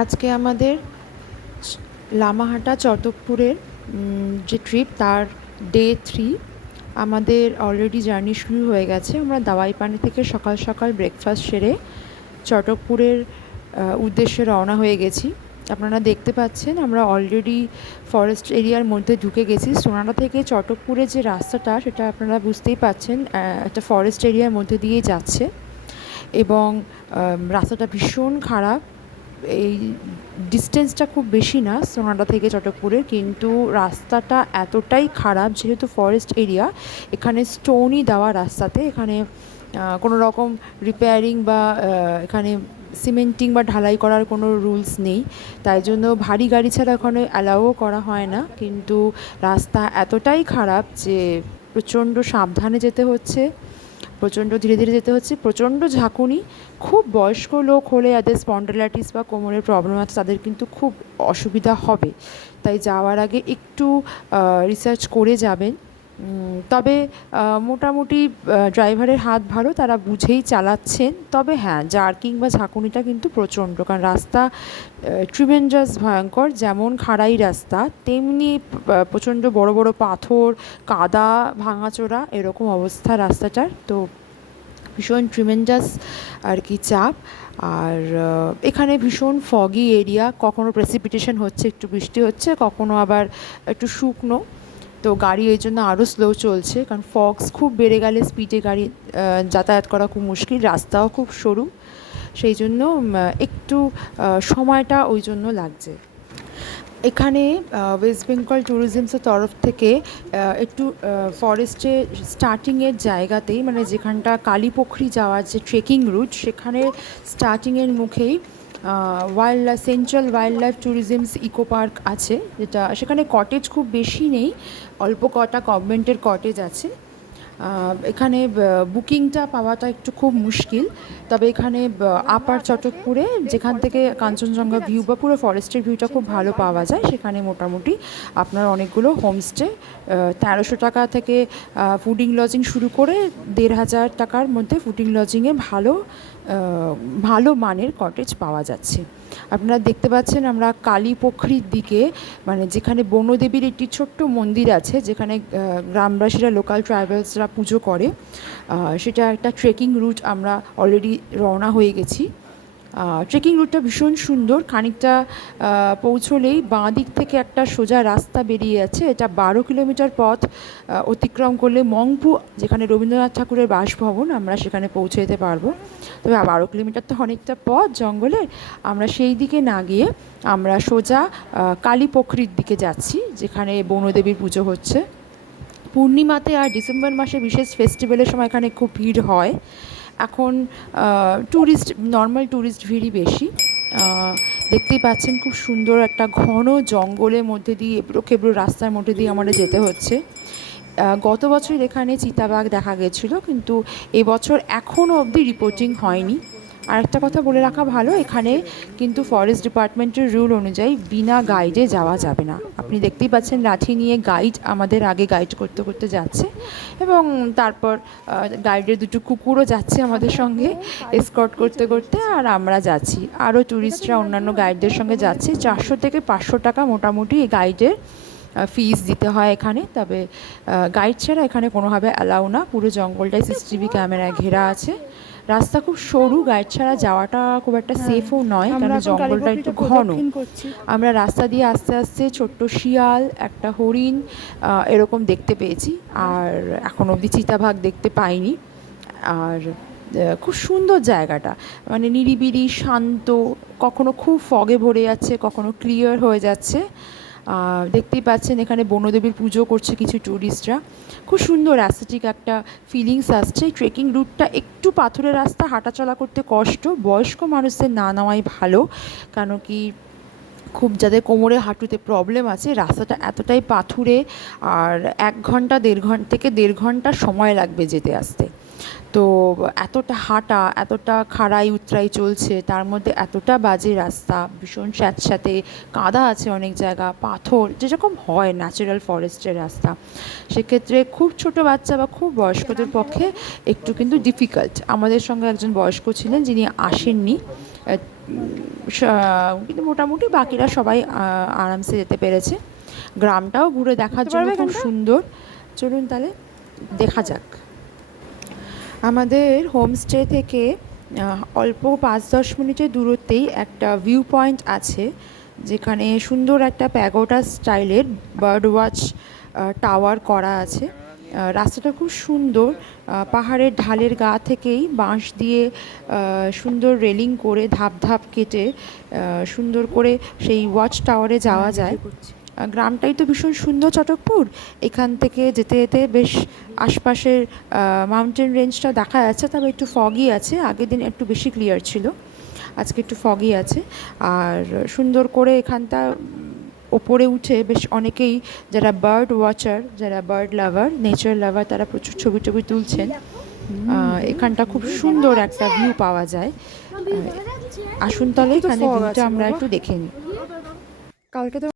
আজকে আমাদের লামাহাটা চটকপুরের যে ট্রিপ তার ডে 3। আমাদের অলরেডি জার্নি শুরু হয়ে গেছে। আমরা দাওয়াইপানি থেকে সকাল সকাল ব্রেকফাস্ট সেরে চটকপুরের উদ্দেশ্যে রওনা হয়ে গেছি। আপনারা দেখতে পাচ্ছেন আমরা অলরেডি ফরেস্ট এরিয়ার মধ্যে ঢুকে গেছি। সোনাডা থেকে চটকপুরের যে রাস্তাটা সেটা আপনারা বুঝতেই পাচ্ছেন, একটা ফরেস্ট এরিয়ার মধ্যে দিয়ে যাচ্ছে এবং রাস্তাটা ভীষণ খারাপ। এই ডিস্টেন্সটা খুব বেশি না সোনাডা থেকে চটকপুরের, কিন্তু রাস্তাটা এতটাই খারাপ যেহেতু ফরেস্ট এরিয়া। এখানে স্টোনই দেওয়া রাস্তাতে, এখানে কোনো রকম রিপেয়ারিং বা এখানে সিমেন্টিং বা ঢালাই করার কোনো রুলস নেই, তাই জন্য ভারী গাড়ি ছাড়া ওখানে অ্যালাউও করা হয় না। কিন্তু রাস্তা এতটাই খারাপ যে প্রচণ্ড সাবধানে যেতে হচ্ছে, প্রচণ্ড ধীরে ধীরে যেতে হচ্ছে, প্রচণ্ড ঝাঁকুনি। খুব বয়স্ক লোক হলে, যাদের স্পন্ডালাইটিস বা কোমরের প্রবলেম আছে, তাদের কিন্তু খুব অসুবিধা হবে। তাই যাওয়ার আগে একটু রিসার্চ করে যাবেন। তবে মোটামুটি ড্রাইভারের হাত ভালো, তারা বুঝেই চালাচ্ছেন। তবে হ্যাঁ, জার্কিং বা ঝাঁকুনিটা কিন্তু প্রচণ্ড, কারণ রাস্তা ট্রিমেন্ডাস ভয়ঙ্কর। যেমন খাড়াই রাস্তা, তেমনি প্রচণ্ড বড় বড় পাথর, কাদা, ভাঙাচোরা এরকম অবস্থা রাস্তাটার। তো ভীষণ ট্রিমেন্ডাস আর কি চাপ। আর এখানে ভীষণ ফগি এরিয়া, কখনো প্রেসিপিটেশন হচ্ছে, একটু বৃষ্টি হচ্ছে, কখনো আবার একটু শুকনো। তো গাড়ি এই জন্য আরও স্লো চলছে, কারণ ফগস খুব বেড়ে গেলে স্পিডে গাড়ি যাতায়াত করা খুব মুশকিল। রাস্তাও খুব সরু, সেই জন্য একটু সময়টা ওই জন্য লাগছে। এখানে ওয়েস্ট বেঙ্গল ট্যুরিজমসের তরফ থেকে একটু ফরেস্টে স্টার্টিংয়ের জায়গাতেই, মানে যেখানটা কালীপোখরি যাওয়ার যে ট্রেকিং রুট, সেখানে স্টার্টিংয়ের মুখেই central wildlife tourisms eco park আছে, যেটা সেখানে কটেজ খুব বেশি নেই, অল্প কটা গভর্নমেন্টের কটেজ আছে। এখানে বুকিংটা পাওয়াটা একটু খুব মুশকিল। তবে এখানে আপার চটকপুরে, যেখান থেকে কাঞ্চনজঙ্ঘা ভিউ বা পুরো ফরেস্টের ভিউটা খুব ভালো পাওয়া যায়, সেখানে মোটামুটি আপনার অনেকগুলো হোমস্টে 1300 টাকা থেকে ফুডিং লজিং শুরু করে 1500 টাকার মধ্যে ফুডিং লজিংয়ে ভালো ভালো মানের কটেজ পাওয়া যাচ্ছে। আপনারা দেখতে পাচ্ছেন আমরা কালীপোখরির দিকে, মানে যেখানে বনদেবীর একটি ছোট্ট মন্দির আছে, যেখানে গ্রামবাসীরা, লোকাল ট্রাইবালসরা পুজো করে, সেটা একটা ট্রেকিং রুট। আমরা অলরেডি রওনা হয়ে গেছি। ট্রেকিং রুটটা ভীষণ সুন্দর। খানিকটা পৌঁছলেই বাঁ দিক থেকে একটা সোজা রাস্তা বেরিয়ে আছে। এটা 12 কিলোমিটার পথ অতিক্রম করলে মংপু, যেখানে রবীন্দ্রনাথ ঠাকুরের বাসভবন, আমরা সেখানে পৌঁছে যেতে পারবো। তবে 12 কিলোমিটার তো অনেকটা পথ জঙ্গলে, আমরা সেই দিকে না গিয়ে আমরা সোজা কালীপোখরির দিকে যাচ্ছি, যেখানে বনদেবীর পুজো হচ্ছে। পূর্ণিমাতে আর ডিসেম্বর মাসে বিশেষ ফেস্টিভ্যালের সময় এখানে খুব ভিড় হয়। এখন নর্মাল ট্যুরিস্ট ভিড়ই বেশি। দেখতেই পাচ্ছেন খুব সুন্দর একটা ঘন জঙ্গলের মধ্যে দিয়ে, এবড়ো খেবড়ো রাস্তার মধ্যে দিয়ে আমাদের যেতে হচ্ছে। গত বছর এখানে চিতাবাঘ দেখা গেছিলো, কিন্তু এবছর এখনও অবধি রিপোর্টিং হয়নি। আর একটা কথা বলে রাখা ভালো, এখানে কিন্তু ফরেস্ট ডিপার্টমেন্টের রুল অনুযায়ী বিনা গাইডে যাওয়া যাবে না। আপনি দেখতেই পাচ্ছেন লাঠি নিয়ে গাইড আমাদের আগে গাইড করতে করতে যাচ্ছে, এবং তারপর গাইডের দুটো কুকুরও যাচ্ছে আমাদের সঙ্গে এসকর্ট করতে করতে, আর আমরা যাচ্ছি। আরও ট্যুরিস্টরা অন্যান্য গাইডদের সঙ্গে যাচ্ছে। 400 থেকে 500 টাকা মোটামুটি এই গাইডের ফিস দিতে হয় এখানে। তবে গাইড ছাড়া এখানে কোনোভাবে অ্যালাউ না। পুরো জঙ্গলটাই সিসিটিভি ক্যামেরায় ঘেরা আছে। রাস্তা খুব সরু, গাইড ছাড়া যাওয়াটা খুব একটা সেফও নয়, কারণ জঙ্গলটা একটু ঘন। আমরা রাস্তা দিয়ে আস্তে আস্তে ছোট্ট শিয়াল, একটা হরিণ এরকম দেখতে পেয়েছি, আর এখন অবধি চিতাবাঘ দেখতে পাইনি। আর খুব সুন্দর জায়গাটা, মানে নিরিবিলি, শান্ত, কখনো খুব ফগে ভরে যাচ্ছে, কখনো ক্লিয়ার হয়ে যাচ্ছে। দেখতেই পাচ্ছেন এখানে বনদেবীর পুজো করছে কিছু ট্যুরিস্টরা। খুব সুন্দর অ্যাস্থেটিক একটা ফিলিংস আসছে। ট্রেকিং রুটটা একটু পাথরের রাস্তা, হাঁটাচলা করতে কষ্ট, বয়স্ক মানুষদের না নেওয়াই ভালো, কারণ কি খুব যাদের কোমরে হাঁটুতে প্রবলেম আছে, রাস্তাটা এতটাই পাথুরে, আর 1 ঘন্টা থেকে 1.5 ঘন্টা সময় লাগবে যেতে আসতে। তো এতটা হাঁটা, এতটা খাড়াই উতরাই চলছে, তার মধ্যে এতটা বাজে রাস্তা, ভীষণ স্যাঁতস্যাঁতে, কাদা আছে অনেক জায়গা, পাথর, যেরকম হয় ন্যাচারাল ফরেস্টের রাস্তা। সেক্ষেত্রে খুব ছোট বাচ্চা বা খুব বয়স্কদের পক্ষে একটু কিন্তু ডিফিকাল্ট। আমাদের সঙ্গে একজন বয়স্ক ছিলেন, যিনি আসেননি, কিন্তু মোটামুটি বাকিরা সবাই আরামসে যেতে পেরেছে। গ্রামটাও ঘুরে দেখার জন্য খুব সুন্দর। চলুন তাহলে দেখা যাক। আমাদের হোমস্টে থেকে অল্প 5-10 মিনিটের দূরত্বেই একটা ভিউ পয়েন্ট আছে, যেখানে সুন্দর একটা প্যাগোডা স্টাইলের বার্ড ওয়াচ টাওয়ার করা আছে। রাস্তাটা খুব সুন্দর, পাহাড়ের ঢালের গা থেকেই বাঁশ দিয়ে সুন্দর রেলিং করে ধাপ ধাপ কেটে সুন্দর করে সেই ওয়াচ টাওয়ারে যাওয়া যায়। গ্রামটাই তো ভীষণ সুন্দর চটকপুর। এখান থেকে যেতে যেতে বেশ আশপাশের মাউন্টেন রেঞ্জটা দেখা যাচ্ছে, তবে একটু ফগি আছে। আগের দিন একটু বেশি ক্লিয়ার ছিল, আজকে একটু ফগি আছে। আর সুন্দর করে এখানটা ওপরে উঠে বেশ অনেকেই যারা বার্ড ওয়াচার, যারা বার্ড লাভার, নেচার লাভার, তারা প্রচুর ছবি টবি তুলছেন। এখানটা খুব সুন্দর একটা ভিউ পাওয়া যায়। আসুন তাহলে এখানে ভিউটা আমরা একটু দেখে নিই। কালকে তো